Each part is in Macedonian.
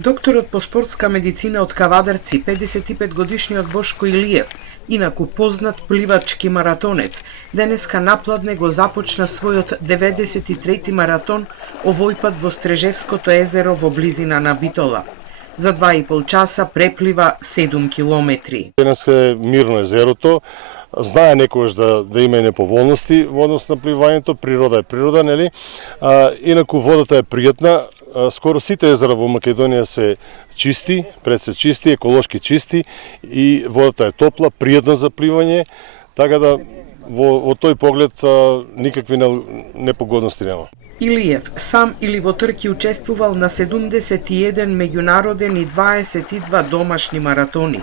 Докторот по спортска медицина од Кавадарци, 55-годишниот Бошко Илиев, инаку познат пливачки маратонец, денеска напладне го започна својот 93-ти маратон, овој пат во Стрежевското езеро во близина на Битола. За 2,5 часа преплива 7 километри. Денеска е мирно езерото, знае некогаш да има и неповолности во однос на пливањето, природа е природа, нели? Инаку водата е пријатна, скоро сите езера во Македонија се чисти, пред се чисти, еколошки чисти и водата е топла, пријатна за пливање, така да во тој поглед никакви непогодности нема. Илиев сам или во трки учествувал на 71 меѓународен и 22 домашни маратони.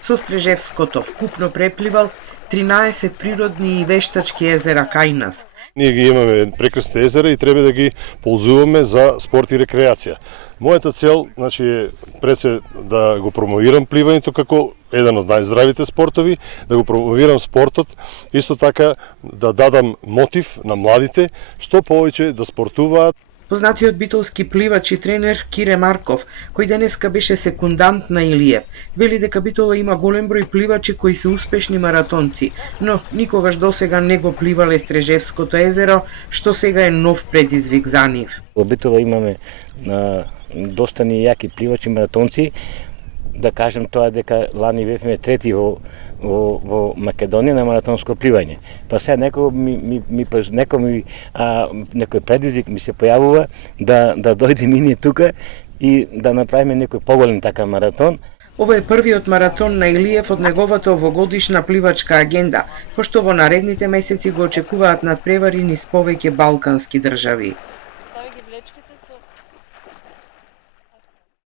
Со Стрежевското вкупно препливал 13 природни и вештачки езера кај нас. Ние ги имаме прекрасни езера и треба да ги ползуваме за спорт и рекреација. Мојата цел, е пред се да го промовирам пливањето како еден од најздравите спортови, да го промовирам спортот, исто така да дадам мотив на младите што повеќе да спортуваат. Познатиот битолски пливач и тренер Кире Марков, кој денеска беше секундант на Илиев, вели дека Битола има голем број пливачи кои се успешни маратонци, но никогаш досега не го пливале Стрежевското езеро, што сега е нов предизвик за нив. Во Битола имаме доста ни јаки пливачи маратонци, да кажем тоа дека лани бевме трети во Македонија на маратонско пливање. Па сега некој предизвик ми се појавува да дојдем и ние тука и да направиме некој поголем така маратон. Ова е првиот маратон на Илиев од неговата овогодишна пливачка агенда, пошто во наредните месеци го очекуваат надпревари низ повеќе балкански држави.